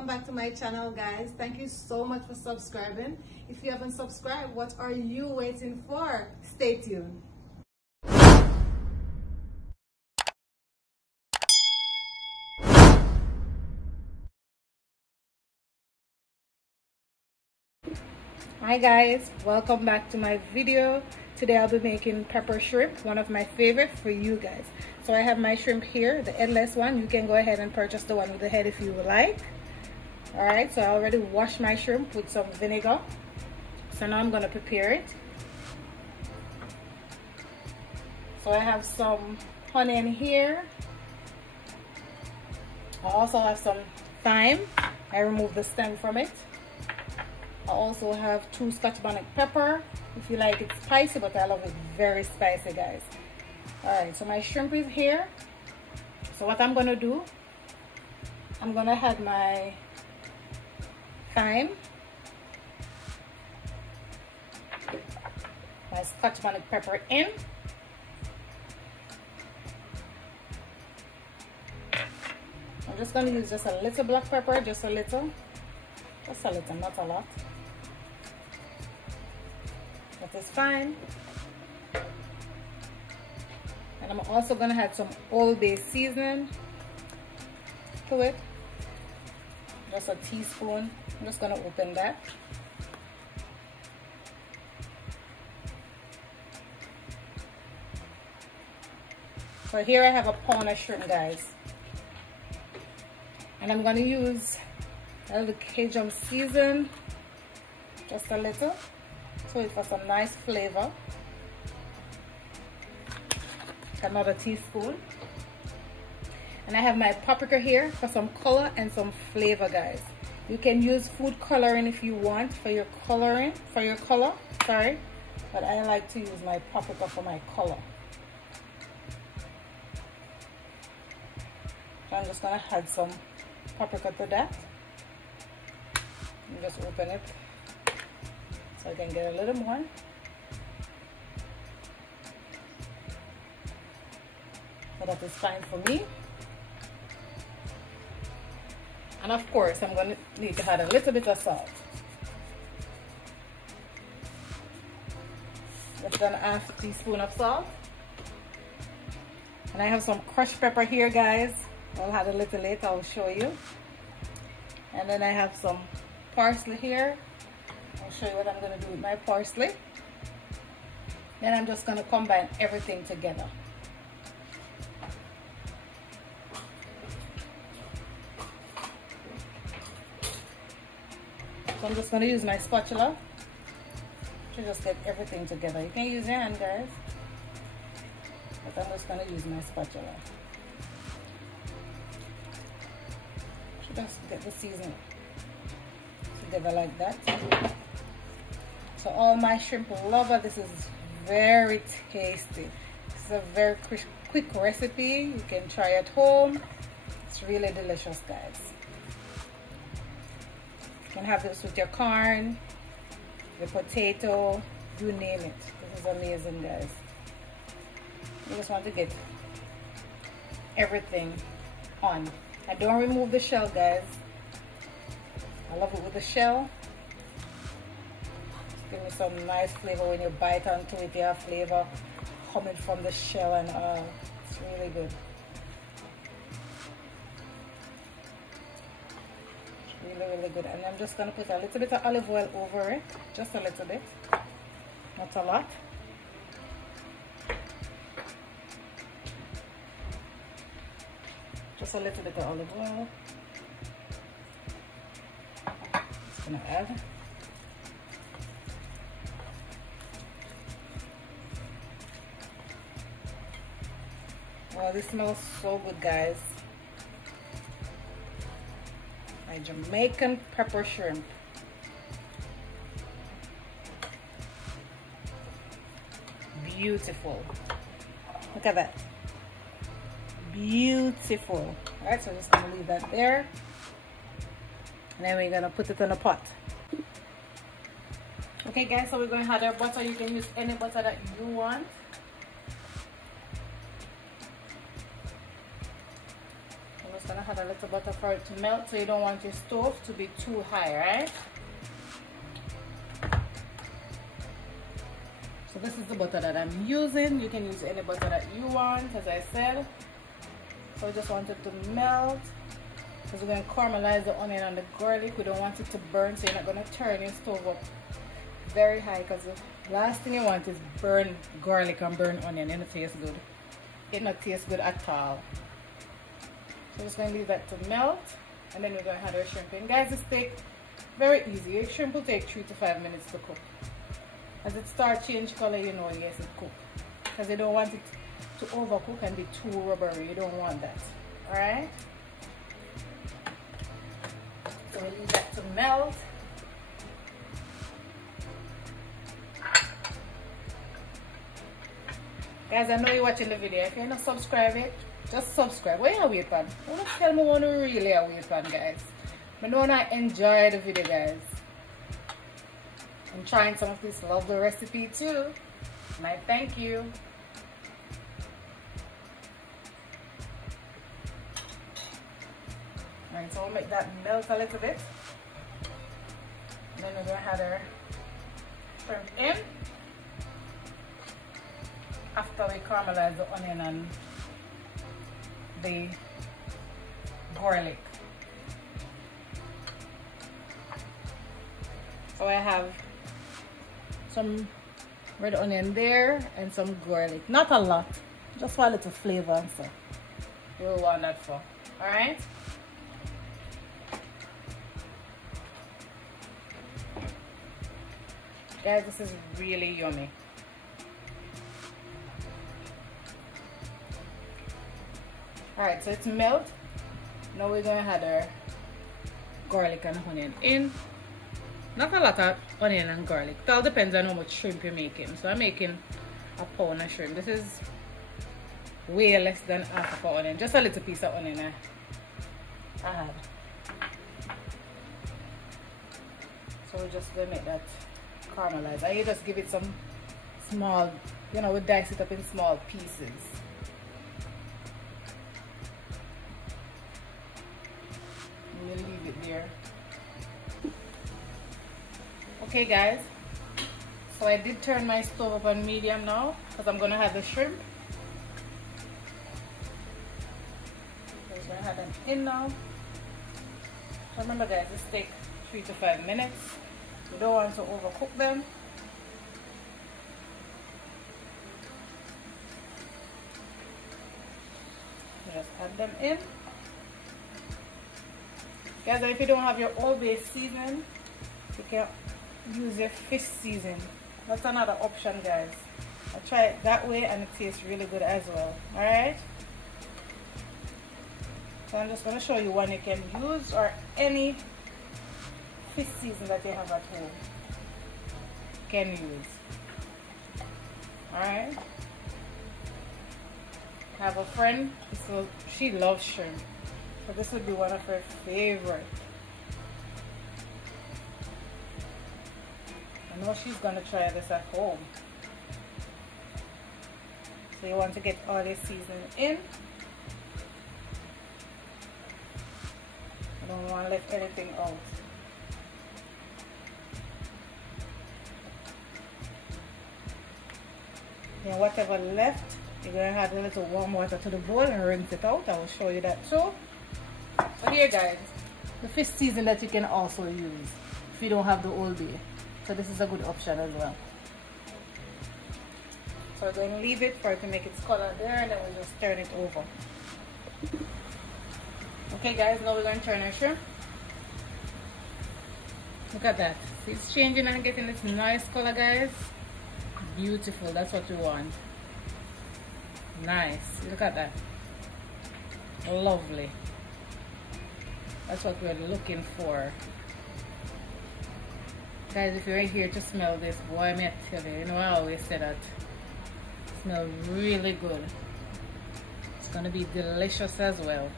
welcome back to my channel, guys. Thank you so much for subscribing. If you haven't subscribed, what are you waiting for? Stay tuned. Hi guys, welcome back to my video. Today I'll be making pepper shrimp, one of my favorite for you guys. So I have my shrimp here, the headless one. You can go ahead and purchase the one with the head if you would like. Alright, so I already washed my shrimp with some vinegar. So now I'm going to prepare it. So I have some honey in here. I also have some thyme. I removed the stem from it. I also have 2 scotch bonnet pepper. If you like it spicy, but I love it very spicy, guys. Alright, so my shrimp is here. So what I'm gonna do, I'm gonna add my thyme, my scotch bonnet pepper in. I'm just gonna use just a little black pepper, just a little, not a lot. That is fine. And I'm also gonna add some Old Bay seasoning to it. Just a teaspoon. I'm just gonna open that. So here I have a pound of shrimp, guys. And I'm gonna use a little cajun season, just a little. So it's for some nice flavor. Another teaspoon. And I have my paprika here for some color and some flavor, guys. You can use food coloring if you want for your color, sorry. But I like to use my paprika for my color. So I'm just gonna add some paprika to that. And just open it so I can get a little more. So that is fine for me. And of course, I'm going to need to add a little bit of salt. Less than ½ teaspoon of salt. And I have some crushed pepper here, guys. I'll add a little later, I'll show you. And then I have some parsley here. I'll show you what I'm going to do with my parsley. Then I'm just going to combine everything together. So I'm just going to use my spatula to just get everything together. You can use your hand, guys, but I'm just going to use my spatula to just get the seasoning together like that. So all my shrimp lover, this is very tasty. This is a very quick recipe. You can try at home. It's really delicious, guys. You can have this with your corn, your potato, you name it. This is amazing, guys. You just want to get everything on. And don't remove the shell, guys. I love it with the shell. Just give me some nice flavor when you bite onto it. You have flavor coming from the shell, and it's really good. Really good. And I'm just going to put a little bit of olive oil over it, just a little bit, not a lot. Just a little bit of olive oil. Just going to add. Oh, this smells so good, guys. My Jamaican pepper shrimp. Beautiful. Look at that. Beautiful. All right, so I'm just gonna leave that there. And then we're gonna put it in a pot. Okay guys, so we're gonna add our butter. You can use any butter that you want. I'm just gonna gonna add a little butter for it to melt, so you don't want your stove to be too high, right? So this is the butter that I'm using. You can use any butter that you want, as I said. So I just want it to melt, because we're going to caramelize the onion and the garlic. We don't want it to burn, so you're not going to turn your stove up very high, because the last thing you want is burn garlic and burn onion. It don't taste good. It not taste good at all. So we're just going to leave that to melt, and then we're going to add our shrimp in. Guys, this take very easy. Your shrimp will take 3 to 5 minutes to cook. As it starts change color, you know, yes, it cooked. Because you don't want it to overcook and be too rubbery. You don't want that. Alright? So we leave that to melt. Guys, I know you're watching the video. If you're not subscribed yet, just subscribe. What are you waiting on? Don't tell me what you really are waiting on, guys. But know I enjoy the video, guys. I'm trying some of this lovely recipe too, and I thank you. Alright, so we'll make that melt a little bit. And then we're going to add our shrimp in after we caramelize the onion and the garlic. So I have some red onion there and some garlic. Not a lot, just for a little flavor and stuff. You'll want that for. Alright? Guys, this is really yummy. Alright, so it's melt. Now we're going to add our garlic and onion in. Not a lot of onion and garlic. It all depends on how much shrimp you're making. So I'm making a pound of shrimp. This is way less than half of an onion. Just a little piece of onion I have. So we're just going to make that caramelize. And you just give it some small, you know, we dice it up in small pieces. And you leave it there. Okay guys, so I did turn my stove up on medium now, because I'm going to have the shrimp. So I'm just going to have them in now. So remember guys, this takes 3 to 5 minutes. You don't want to overcook them. So just add them in. Guys, if you don't have your all-base season, you can use your fish season. That's another option, guys. I try it that way and it tastes really good as well. Alright, so I'm just going to show you one you can use, or any fish season that you have at home can use. Alright, I have a friend, so she loves shrimp, so this would be one of her favorite. I know she's gonna try this at home. So you want to get all your seasoning in. I don't want to leave anything out. Then whatever left, you're gonna add a little warm water to the bowl and rinse it out. I will show you that too. So here guys, the fish season that you can also use if you don't have the Old Bay. So this is a good option as well. So we're going to leave it for it to make its color there, and then we'll just turn it over. Okay guys, now we're going to turn our shrimp. Look at that. See, it's changing and getting this nice color, guys. Beautiful, that's what we want. Nice, look at that. Lovely. That's what we're looking for. Guys, if you're right here to smell this, boy, may I tell you, you know I always say that. It smells really good. It's gonna be delicious as well.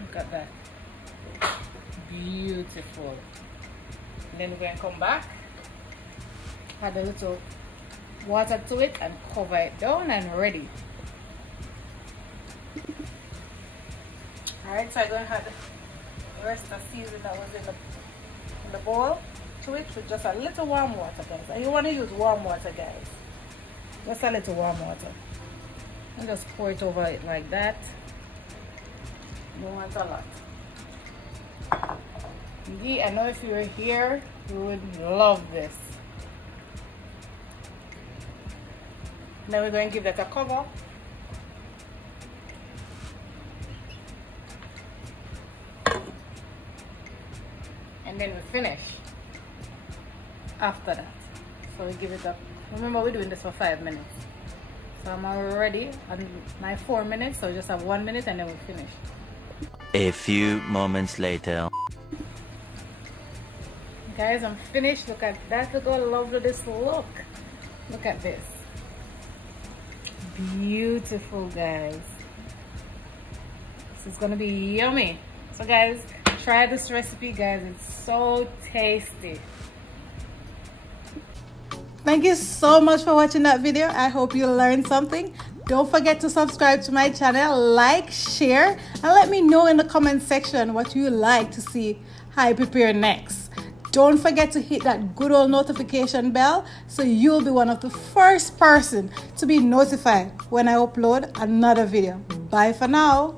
Look at that. Beautiful. And then we're gonna come back, add a little water to it and cover it down and ready. Alright, so I'm going to add the rest of the seasoning that was in the bowl to it with just a little warm water, guys. And you want to use warm water, guys. Just a little warm water. And just pour it over it like that. You don't want a lot. Indeed, I know if you were here, you would love this. Now we're going to give that a cover. And then we finish after that. So we give it up. Remember, we're doing this for 5 minutes. So I'm already on my 4 minutes, so just have 1 minute and then we finish. A few moments later. Guys, I'm finished. Look at that. Look how lovely this look. Look at this. Beautiful, guys. This is gonna be yummy. So guys, try this recipe, guys. It's so tasty. Thank you so much for watching that video. I hope you learned something. Don't forget to subscribe to my channel, like, share, and let me know in the comment section what you like to see I prepare next. Don't forget to hit that good old notification bell so you'll be one of the first person to be notified when I upload another video. Bye for now.